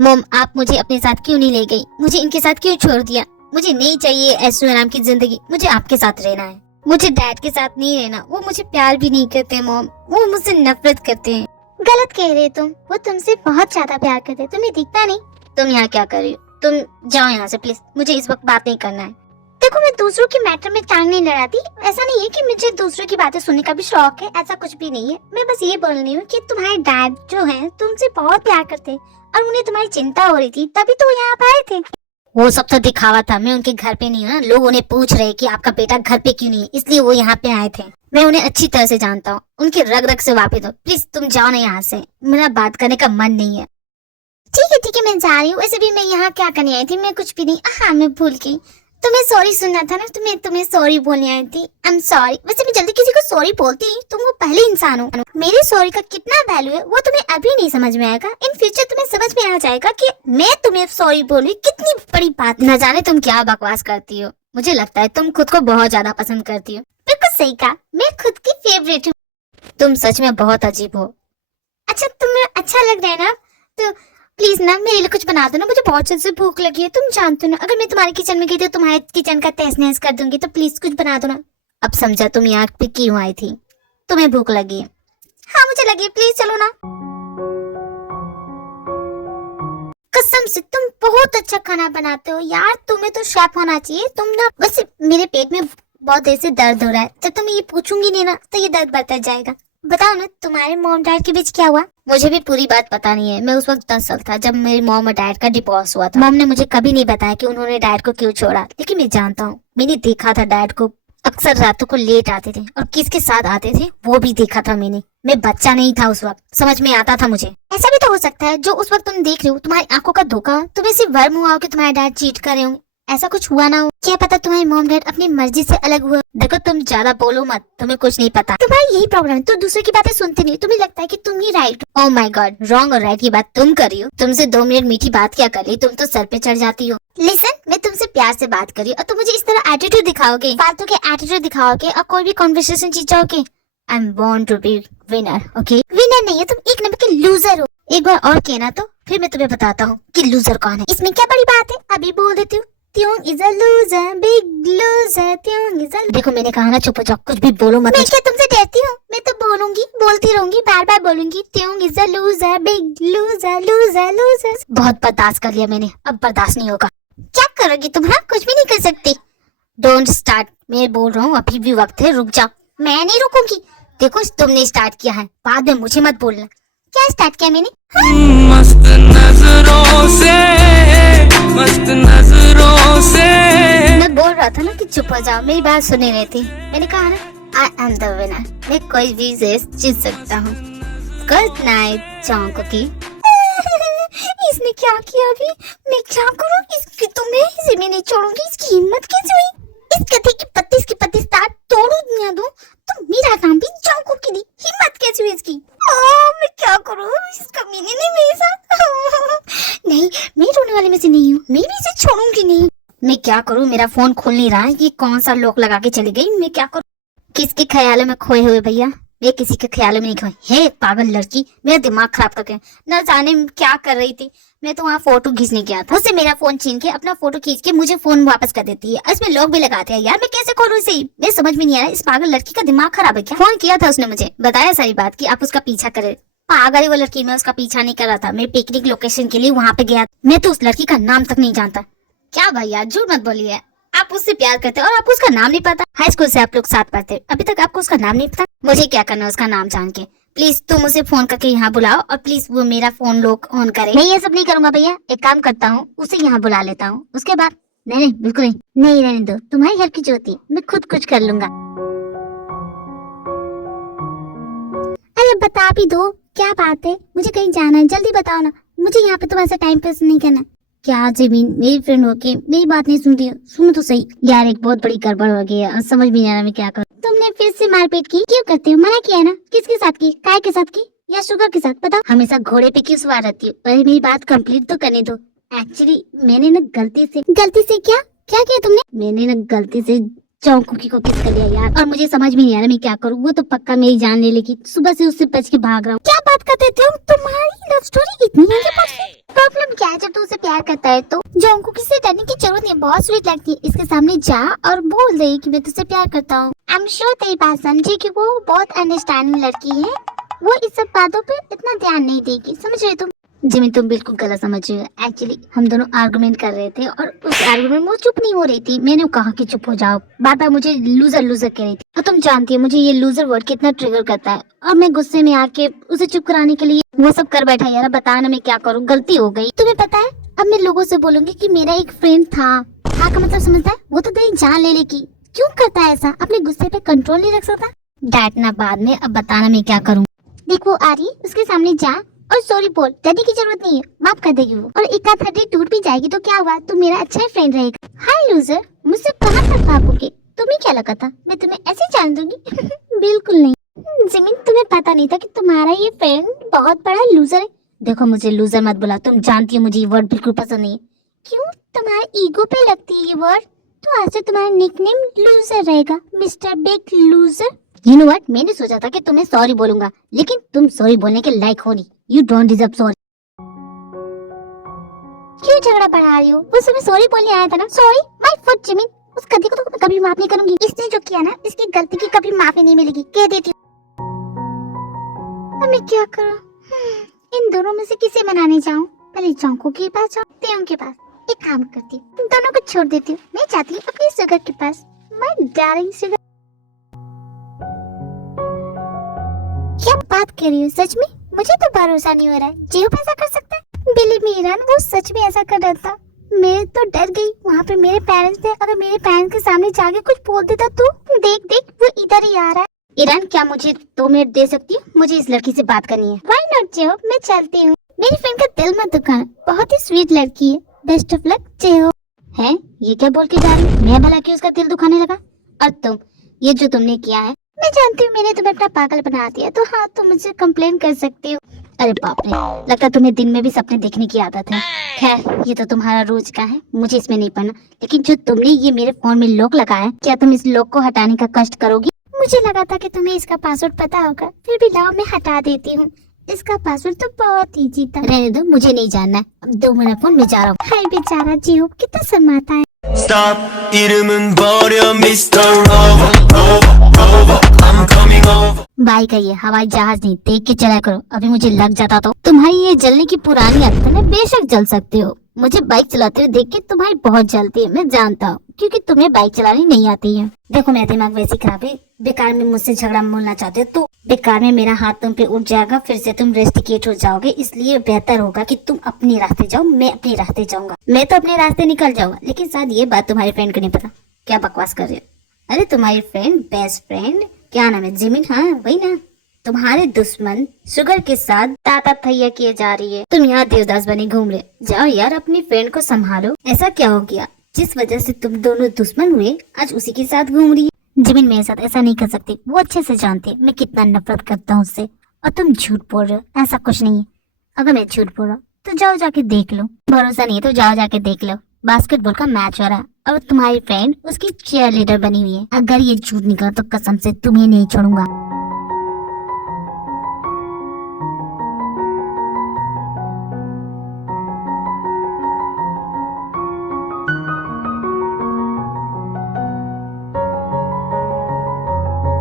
Mom, आप मुझे अपने साथ क्यों नहीं ले गई? मुझे इनके साथ क्यों छोड़ दिया? मुझे नहीं चाहिए ऐश्वर्या नाम की जिंदगी, मुझे आपके साथ रहना है। मुझे डैड के साथ नहीं रहना, वो मुझे प्यार भी नहीं करते मॉम, वो मुझसे नफरत करते हैं। गलत कह रहे तुम, वो तुमसे बहुत ज्यादा प्यार करते, तुम्हें दिखता नहीं। तुम यहाँ क्या कर रही हो? तुम जाओ यहाँ से प्लीज, मुझे इस वक्त बात नहीं करना है। देखो, मैं दूसरों के मैटर में टांग नहीं लड़ाती। ऐसा नहीं है कि मुझे दूसरों की बातें सुनने का भी शौक है, ऐसा कुछ भी नहीं है। मैं बस ये बोल रही हूँ कि तुम्हारे डैड जो हैं तुमसे बहुत प्यार करते और उन्हें तुम्हारी चिंता हो रही थी, तभी तो यहाँ पे आए थे। वो सब तो दिखावा था, मैं उनके घर पे नहीं हूँ ना। लोग उन्हें पूछ रहे कि आपका बेटा घर पे क्यों नहीं है, इसलिए वो यहाँ पे आए थे। मैं उन्हें अच्छी तरह से जानता हूँ, उनकी रग रग से वाकिफ हूँ। प्लीज तुम जाओ ना यहाँ से, मेरा बात करने का मन नहीं है। ठीक है, मैं जा रही हूँ। वैसे भी मैं यहाँ क्या करने आई थी? मैं कुछ भी नहीं। हाँ, मैं भूल गई, तुम्हें सॉरी सुनना था ना, तुम्हें सॉरी बोलने आई थी। I am sorry. वैसे मैं जल्दी किसी को सॉरी बोलती नहीं, तुम वो पहले इंसान हो। मेरे सॉरी का कितना वैल्यू है वो तुम्हें अभी नहीं समझ में आएगा, इन फ्यूचर तुम्हें समझ में आ जाएगा कि मैं तुम्हें सॉरी बोली कितनी बड़ी बात। न जाने तुम क्या बकवास करती हो, मुझे लगता है तुम खुद को बहुत ज्यादा पसंद करती हो। बिल्कुल सही कहा, मैं खुद की फेवरेट हूँ। तुम सच में बहुत अजीब हो। अच्छा, तुम्हें अच्छा लग रहा है ना? तो प्लीज ना मेरे लिए कुछ बना दो ना, मुझे बहुत जोर से भूख लगी है। तुम जानते हो ना, अगर मैं तुम्हारे किचन में गई तो तुम्हारे किचन का तहस नहस कर दूंगी, तो प्लीज कुछ बना दो ना। अब समझा तुम यहाँ पे क्यों आई थी, तुम्हें भूख लगी है। हाँ, मुझे लगी, प्लीज चलो ना। कसम से तुम बहुत अच्छा खाना बनाते हो यार, तुम्हें तो शेफ होना चाहिए। तुम ना, बस मेरे पेट में बहुत देर से दर्द हो रहा है, जब तुम ये पूछूंगी नहीं ना तो ये दर्द बढ़ता जाएगा। बताओ ना, तुम्हारे मॉम डैड के बीच क्या हुआ? मुझे भी पूरी बात पता नहीं है। मैं उस वक्त 10 साल था जब मेरी मॉम और डैड का डिवोर्स हुआ था। मॉम ने मुझे कभी नहीं बताया कि उन्होंने डैड को क्यों छोड़ा, लेकिन मैं जानता हूँ। मैंने देखा था डैड को अक्सर रातों को लेट आते थे और किसके साथ आते थे वो भी देखा था मैंने। मैं बच्चा नहीं था उस वक्त, समझ में आता था मुझे। ऐसा भी तो हो सकता है जो उस वक्त तुम देख रहे हो तुम्हारी आंखों का धोखा, तुम्हें सिर्फ वर्म हुआ हो कि तुम्हारे डैड चीट कर रहे होंगे, ऐसा कुछ हुआ ना हो। क्या पता तुम्हारे मॉम डैड अपनी मर्जी से अलग हुए। देखो तुम ज्यादा बोलो मत, तुम्हें कुछ नहीं पता। तुम्हारी यही प्रॉब्लम है, तो दूसरे की बातें सुनते नहीं, तुम्हें लगता है कि तुम ही राइट हो। ओह माय गॉड, रॉन्ग और राइट की बात तुम कर रही हो। तुमसे 2 मिनट मीठी बात क्या कर ली, तुम तो सर पे चढ़ जाती हो। लिसन, मैं तुमसे प्यार से बात करी और तुम मुझे इस तरह एटीट्यूड दिखाओगे, फालतू के एटीट्यूड दिखाओगे और कोई भी कॉन्वर्सेशन जीत जाओगे। I am born to be winner, okay? Winner नहीं है, तुम एक नंबर के लूजर हो। एक बार और कहना तो फिर मैं तुम्हें बताता हूँ कि लूजर कौन है। इसमें क्या बड़ी बात है, अभी बोल देती हूँ। Tyong is a loser, big loser. Tyong is a... देखो मैंने कहा ना, चुप हो जाओ, कुछ भी बोलो मत। मैं क्या तुमसे डरती हूँ? मैं तो बोलूंगी, बोलती रहूंगी, बार बार बोलूंगी। Tyong is a loser, big loser, loser, loser. बहुत बर्दाश्त कर लिया मैंने, अब बर्दाश्त नहीं होगा। क्या करोगी तुम? हाँ, कुछ भी नहीं कर सकती। डोंट स्टार्ट, मैं बोल रहा हूँ, अभी भी वक्त है, रुक जाओ। मैं नहीं रुकूंगी। देखो तुमने स्टार्ट किया है, बाद में मुझे मत बोलना। क्या स्टार्ट किया मैंने? मस्त नजरों से, मस्त नजरों से। मैं बोल रहा था ना कि चुप हो जाओ, मेरी बात सुनी रही थी। मैंने कहा ना, आई एम द विनर, मैं कोई भी रेस जीत सकता हूँ। गुड नाइट चौंकी। इसने क्या किया अभी? मैं क्या करूँ? इसकी तुम्हें इसे मैं नहीं छोड़ूंगी। इसकी हिम्मत कैसे हुई? इस गधे की पत्ती स्टार्ट तोड़ू दुनिया दो, तो मेरा नाम भी चौंकू की दी। हिम्मत कैसे हुई इसकी? मैं क्या करूँ? इसका मीनिंग नहीं मेरे साथ। नहीं, मैं रोने वाले में से नहीं हूँ, मैं भी इसे छोड़ूंगी नहीं। मैं क्या करूँ, मेरा फोन खुल नहीं रहा है, ये कौन सा लॉक लगा के चली गई। मैं क्या करूँ? किसके ख्यालों में खोए हुए भैया? मैं किसी के ख्यालों में नहीं खोई। हे पागल लड़की, मेरा दिमाग खराब करके न जाने क्या कर रही थी। मैं तो वहाँ फोटो खींचने गया था, उससे मेरा फोन छीन के अपना फोटो खींच के मुझे फोन वापस कर देती है। इसमें लॉक भी लगाते हैं यार, मैं कैसे खोलूं इसे? मैं समझ में नहीं आ रहा, इस पागल लड़की का दिमाग खराब है क्या? फोन किया था उसने मुझे, बताया सारी बात कि आप उसका पीछा करे। पागल है वो लड़की, मैं उसका पीछा नहीं कर रहा था, मैं पिकनिक लोकेशन के लिए वहाँ पे गया। मैं तो उस लड़की का नाम तक नहीं जानता। क्या भैया झूठ मत बोलिए, आप उससे प्यार करते और आपको उसका नाम नहीं पता? हाई स्कूल से आप लोग साथ पढ़ते, अभी तक आपको उसका नाम नहीं पता? मुझे क्या करना उसका नाम जान के? प्लीज तुम उसे फोन करके यहाँ बुलाओ और प्लीज वो मेरा फोन लॉक ऑन करे। मैं ये सब नहीं करूंगा भैया, एक काम करता हूँ, उसे यहाँ बुला लेता हूँ, उसके बाद नहीं बिल्कुल नहीं। नहीं रहने दो, तुम्हारी हेल्प की जरूरत है, मैं खुद कुछ कर लूंगा। अरे बता भी दो, क्या बात है? मुझे कहीं जाना है, जल्दी बताओ ना, मुझे यहाँ पे तुम्हारे टाइम पास नहीं करना। क्या जमीन, मेरी फ्रेंड होके मेरी बात नहीं सुनती हो? सुनो तो सही यार, एक बहुत बड़ी गड़बड़ हो गई है और समझ भी नहीं आ रहा मैं क्या करूं। तुमने फिर से मारपीट की? क्यों करते हो? मना किया है ना? किसके साथ की? काय के साथ की या शुगर के साथ? बताओ। हमेशा घोड़े पे क्यों सवार रहती हो? पहले मेरी बात कंप्लीट तो करने दो। एक्चुअली मैंने ना गलती से क्या किया तुमने? मैंने ना गलती से चौंकी को किस कर लिया यार, और मुझे समझ में नहीं आ रहा मैं क्या करूँ। वो तो पक्का मेरी जान ले लेगी, सुबह से उससे बच के भाग रहा हूँ। क्या बात करते थे? तुम्हारी लव स्टोरी इतनी आगे पहुंची? प्रॉब्लम क्या है जब तू उसे प्यार करता है तो? जोंगकुक किसी डरने की जरूरत नहीं, बहुत स्वीट लगती है। इसके सामने जा और बोल दे कि मैं तुझसे प्यार करता हूँ। आई एम श्योर तेरी बात समझे कि वो बहुत अंडरस्टैंडिंग लड़की है, वो इस सब बातों पे इतना ध्यान नहीं देगी, समझ रहे तुम? जिमिन तुम बिल्कुल गलत समझ रही हो। एक्चुअली हम दोनों आर्गुमेंट कर रहे थे और उस आर्गुमेंट में वो चुप नहीं हो रही थी। मैंने कहा कि चुप हो जाओ, बार बार मुझे लूजर लूजर कह रही थी। और तुम जानती हो मुझे ये लूजर वर्ड कितना ट्रिगर करता है, और मैं गुस्से में आके उसे चुप कराने के लिए वो सब कर बैठा। यार बता ना मैं क्या करूँ, गलती हो गई। तुम्हें पता है अब मैं लोगों से बोलूंगी कि मेरा एक फ्रेंड था। हाँ का मतलब समझता है? वो तो तेरी जान ले लेगी। क्यों करता है ऐसा? अपने गुस्से पे कंट्रोल नहीं रख सकता? डांटना बाद में, अब बताना मैं क्या करूँ। देख वो आ रही, उसके सामने जा और सॉरी बोल। डरने की जरूरत नहीं है, माफ कर देगी वो। और एक आध हड्डी टूट भी जाएगी तो क्या हुआ, तू मेरा अच्छा फ्रेंड रहेगा। हाय लूजर, मुझसे कहाँ तक भागोगे? तुम्हें क्या लगा था मैं तुम्हें ऐसे जान दूंगी? बिल्कुल नहीं। जिमिन तुम्हें पता नहीं था कि तुम्हारा ये फ्रेंड बहुत बड़ा लूजर है। देखो मुझे लूजर मत बुला, तुम जानती हो मुझे ये वर्ड बिल्कुल पसंद नहीं है। क्यों? तुम्हारे ईगो पे लगती है ये वर्ड? तो आज से तुम्हारा निकनेम लूजर रहेगा, mister big loser. You know what, मैंने सोचा था कि तुम्हें सॉरी बोलूंगा, लेकिन तुम सॉरी बोलने के लायक हो नहीं। You don't deserve sorry. क्यों झगड़ा बढ़ा रही हो? वो सुबह सॉरी बोलने आया था ना। सॉरी माय फुट जिमिन, उस गधी को तो मैं कभी माफ नहीं करूंगी। इसने जो किया ना, इसकी गलती की कभी माफी नहीं मिलेगी, कह देती हूँ। अब मैं क्या करूं? इन दोनों में से किसे मनाने जाऊं? पहले जोंगकुक के पास जाऊं, तेयोंग के पास। एक काम करती हूँ, इन दोनों को छोड़ देती हूँ। मैं जाती हूँ अपनी सुगर के पास, माय डार्लिंग सुगर। क्या बात कर रही हो? सच में मुझे तो भरोसा नहीं हो रहा है जियो ऐसा कर सकता है। बिलीव मी ईरान, वो सच में ऐसा कर रहा था। मैं तो डर गई। वहाँ पे मेरे पेरेंट्स थे, अगर मेरे पेरेंट्स के सामने जाके कुछ बोल देता तो। देख देख वो इधर ही आ रहा है। ईरान क्या मुझे 2 मिनट दे सकती हो? मुझे इस लड़की से बात करनी है। व्हाई नॉट जियो, मैं चलती हूँ। मेरी फ्रेंड का दिल मत दुखाना, बहुत ही स्वीट लड़की है। बेस्ट ऑफ लक जियो। है ये क्या बोल के जा रही है? मैं भला कि उसका दिल दुखाने लगा? और तुम, ये जो तुमने किया है, मैं जानती हूँ मैंने तुम्हें अपना पागल बना दिया, तो हाँ तुम मुझे कंप्लेन कर सकती हो। अरे बाप रे, लगता है तुम्हें दिन में भी सपने देखने की आदत है। खैर ये तो तुम्हारा रोज का है, मुझे इसमें नहीं पड़ना। लेकिन जो तुमने ये मेरे फोन में लॉक लगाया है, क्या तुम इस लॉक को हटाने का कष्ट करोगी? मुझे लगा था कि तुम्हें इसका पासवर्ड पता होगा, फिर भी लाओ मैं हटा देती हूँ। इसका पासवर्ड तो बहुत इजी था। रहने दो, मुझे नहीं जानना है। अब दो मेरा फोन, मैं जा रहा हूँ। हाय बेचारा जियो, कितना शर्माता है। Stop 이름은 버려 Mr. Rover Rover Rover I'm coming over by का ये हवाई जहाज नहीं, देख के चला करो। अभी मुझे लग जाता तो। तुम्हारी ये जलने की पुरानी आदत है ना, बेशक जल सकते हो। मुझे बाइक चलाते हुए देख के तुम्हारी बहुत जलती है, मैं जानता हूँ, क्योंकि तुम्हें बाइक चलानी नहीं आती है। देखो मेरा दिमाग वैसे खराब है, बेकार में मुझसे झगड़ा बोलना चाहते हो तो बेकार में मेरा हाथ तुम पे उठ जाएगा, फिर से तुम रेस्टिकेट हो जाओगे। इसलिए बेहतर होगा कि तुम अपने रास्ते जाओ, मैं अपने रास्ते जाऊंगा। मैं तो अपने रास्ते निकल जाऊंगा, लेकिन शायद ये बात तुम्हारे फ्रेंड को नहीं पता। क्या बकवास कर रहे हो? अरे तुम्हारी फ्रेंड, बेस्ट फ्रेंड, क्या नाम है? जिमिन, हाँ वही ना। तुम्हारे दुश्मन शुगर के साथ ताता थैया किए जा रही है, तुम यहाँ देवदास बने घूम रहे। जाओ यार अपनी फ्रेंड को संभालो। ऐसा क्या हो गया जिस वजह से तुम दोनों दुश्मन हुए, आज उसी के साथ घूम रही है? जिमिन मेरे साथ ऐसा नहीं कर सकती, वो अच्छे से जानती है मैं कितना नफरत करता हूँ उससे। और तुम झूठ बोल रहे हो, ऐसा कुछ नहीं है। अगर मैं झूठ बोल रहा हूँ तो जाओ जाके देख लो। भरोसा नहीं है तो जाओ जाके देख लो। बास्केटबॉल का मैच हो रहा है और तुम्हारी फ्रेंड उसकी चीयर लीडर बनी हुई है। अगर ये झूठ निकला तो कसम से तुम्हें नहीं छोड़ूंगा।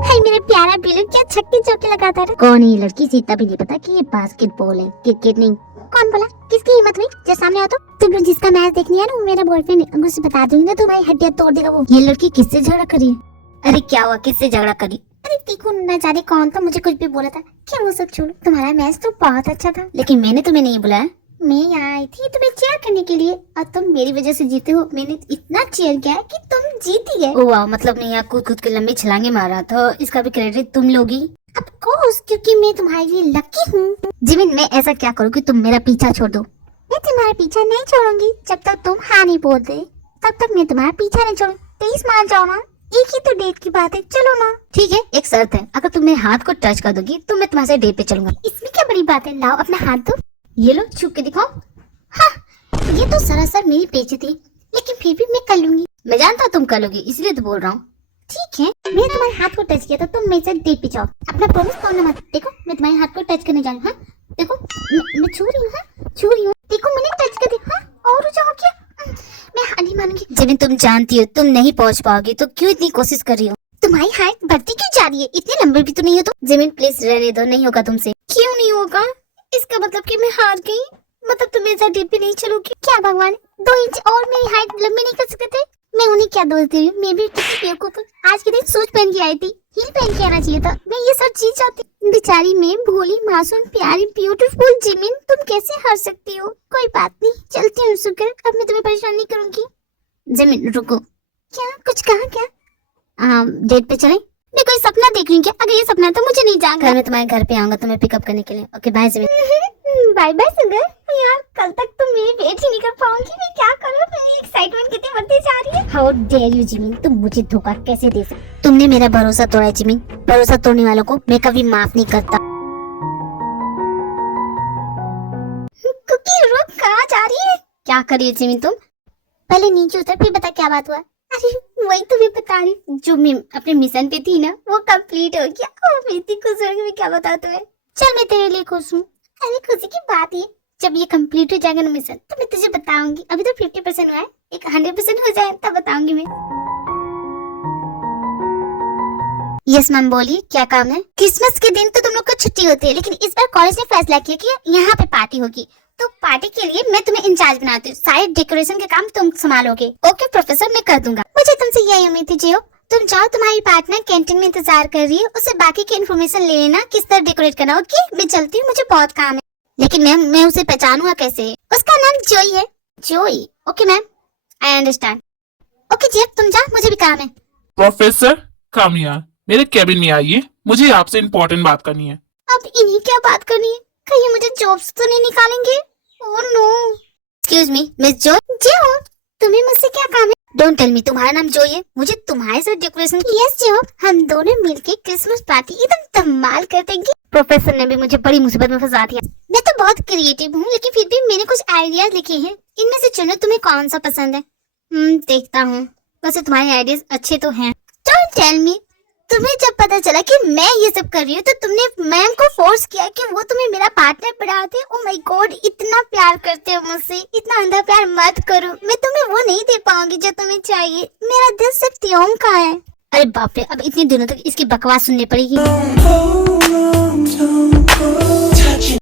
हाय मेरा प्यारा बिल्लू, क्या छक्के चौके लगाता है। कौन है ये लड़की? सीता भी नहीं पता कि ये बास्केटबॉल है, क्रिकेट नहीं। कौन बोला? किसकी हिम्मत हुई जो सामने आओ तो? तुम लोग जिसका मैच देखनी है ना, वो मेरा बॉयफ्रेंड है। उसे बता दूंगी ना तुम्हारी हड्डियां तोड़ देगा वो। ये लड़की किससे झगड़ा करी? अरे क्या हुआ, किससे झगड़ा करी? अरे देखो न जाने कौन था, मुझे कुछ भी बोला था। क्या वो सब छोड़ो, तुम्हारा मैच तो बहुत अच्छा था। लेकिन मैंने तुम्हें नहीं बुलाया। मैं यहाँ आई थी तुम्हें चीयर करने के लिए, और तुम मेरी वजह से जीते हो। मैंने इतना चीयर किया कि तुम जीत ही गए। ओ वाह, मतलब नहीं, यहाँ कूद के लंबी छलांगे मारा तो इसका भी क्रेडिट तुम लोगी। ऑफ कोर्स, क्योंकि मैं तुम्हारे लिए लकी हूँ। जिमिन मैं ऐसा क्या करूँ कि तुम मेरा पीछा छोड़ दो? मैं तुम्हारा पीछा नहीं छोड़ूंगी जब तक तुम हाँ नहीं बोलते, तब तक मैं तुम्हारा पीछा नहीं छोड़ूंगी। प्लीज मान जाओ ना, एक ही तो डेट की बात है, चलो ना। ठीक है, एक शर्त है, अगर तुम मेरे हाथ को टच कर दोगी तो मैं तुम्हारे डेट पे चलूंगा। इसमें क्या बड़ी बात है, लाओ अपना हाथ दो। ये लो, छू के दिखाओ। हाँ, ये तो सरासर मेरी बेइज्जती, लेकिन फिर भी मैं कर लूंगी। मैं जानता हूँ तुम कर लोगी, इसलिए तो बोल रहा हूँ। ठीक है, मैंने तुम्हारे हाथ को टच किया था, तुम मेरे साथ डेट पे जाओ। अपना प्रॉमिस तोड़ना मत। देखो मैं तुम्हारे हाथ को टच करने जा रही हूँ। हाँ? देखो मैं छू रही हूँ। हाँ? छू रही हूँ, देखो मैंने तुम जानती हो तुम नहीं पहुंच पाओगी, तो क्यों इतनी कोशिश कर रही हो? तुम्हारी हाइट बढ़ती क्यों जा रही है? इतने लंबे भी तो नहीं हो तुम। जिमिन प्लीज रहने दो, नहीं होगा तुमसे। क्यों नहीं होगा? इसका मतलब कि मैं हार गई? मतलब तुम मेरे साथ डेट पे नहीं चलोगी क्या? भगवान, 2 इंच और मेरी हाइट लंबी नहीं कर सकते थे? मैं उन्हें क्या दोष दे रही हूँ? मैं भी कितनी बेवकूफ हूँ। आज के दिन शूज पहन के आई थी, हील पहन के आना चाहिए था। मैं ये सब चीज चाहती। बेचारी मैं भोली मासूम प्यारी ब्यूटीफुल जिमिन, तुम कैसे हार सकती हो? कोई बात नहीं, चलती हूँ शुक्र, अब मैं तुम्हें परेशान नहीं करूंगी। जिमिन रुको। क्या कुछ कहा क्या? डेट पे चले? मैं कोई सपना देख रही हूँ क्या? अगर ये सपना है तो मुझे नहीं जाना। कल मैं तुम्हारे घर पे आऊंगा तुम्हें पिकअप करने के लिए। Okay bye Jimin. Bye bye sugar. यार कल तक तो मैं वेट ही नहीं कर पाऊंगी। मैं क्या करूं? मेरी एक्साइटमेंट कितनी बढ़ती जा रही है। हाउ डेयर यू जिमिन, तुम मुझे धोखा कैसे दे सकते? तुमने मेरा भरोसा तोड़ा है जिमिन। भरोसा तोड़ने वालों को मैं कभी माफ नहीं करता। कुकी रुक, कहाँ जा रही है? क्या करिए जिमिन तुम? पहले नीचे उतर फिर बता क्या बात हुआ। अरे वही तो मैं बता रही हूँ, जो मैं अपने मिशन पे थी ना वो कंप्लीट हो गया। मैं इतनी खुश हो गई, मैं क्या बताऊं तुम्हें। चल मैं तेरे लिए खुश हूँ। अरे खुशी की बात है, जब ये कंप्लीट हो जाएगा ना मिशन तो मैं तुझे बताऊंगी। अभी तो 50% हुआ है, एक 100% हो जाए तब बताऊंगी मैं। यस मैम बोलिए क्या काम है? क्रिसमस के दिन तो तुम लोग को छुट्टी होती है, लेकिन इस बार कॉलेज ने फैसला किया कि यहाँ पे पार्टी होगी। तो पार्टी के लिए मैं तुम्हें इंचार्ज बनाती हूँ। सारे डेकोरेशन के काम तुम संभालोगे। ओके प्रोफेसर, मैं कर दूंगा। मुझे तुमसे यही उम्मीद थी जियो। तुम जाओ, तुम्हारी पार्टनर कैंटीन में इंतजार कर रही है, उससे बाकी की इन्फॉर्मेशन ले लेना किस तरह डेकोरेट करना। ओके मैं चलती हूँ, मुझे बहुत काम है। लेकिन मैम मैं उसे पहचानूंगा कैसे? उसका नाम जोई है। Joey? Okay ma'am, I understand. Okay जी, अब तुम जाओ, मुझे भी काम है। प्रोफेसर कम यार, मेरे कैबिन में आइए, मुझे आपसे इम्पोर्टेंट बात करनी है। अब इन्हीं क्या बात करनी है? कहीं मुझे जॉब से तो नहीं निकालेंगे? Oh no. Excuse me miss Jo. जियो, तुम्हें मुझसे क्या काम है? डोंट टेल मी तुम्हारा नाम जोई है। मुझे तुम्हारे साथ डेकोरेशन की। यस जियो, हम दोनों मिलके क्रिसमस पार्टी एकदम धमाल कर देंगे। प्रोफेसर ने भी मुझे बड़ी मुसीबत में फंसा दिया। मैं तो बहुत क्रिएटिव हूँ, लेकिन फिर भी मैंने कुछ आइडियाज लिखे हैं। इनमें से चुनो, तुम्हें कौन सा पसंद है। देखता हूँ। वैसे तुम्हारे आइडियाज अच्छे तो हैं। डोंट टेल मी, तुम्हें जब पता चला कि मैं ये सब कर रही हूँ तो तुमने मैम को फोर्स किया कि वो तुम्हें मेरा पार्टनर बनाते। ओह माय गॉड, इतना प्यार करते हो मुझसे, इतना अंधा प्यार मत करो। मैं तुम्हें वो नहीं दे पाऊंगी जो तुम्हें चाहिए। मेरा दिल सिर्फ त्यों का है। अरे बाप रे, अब इतने दिनों तक इसकी बकवास सुननी पड़ेगी। Hold on, don't go.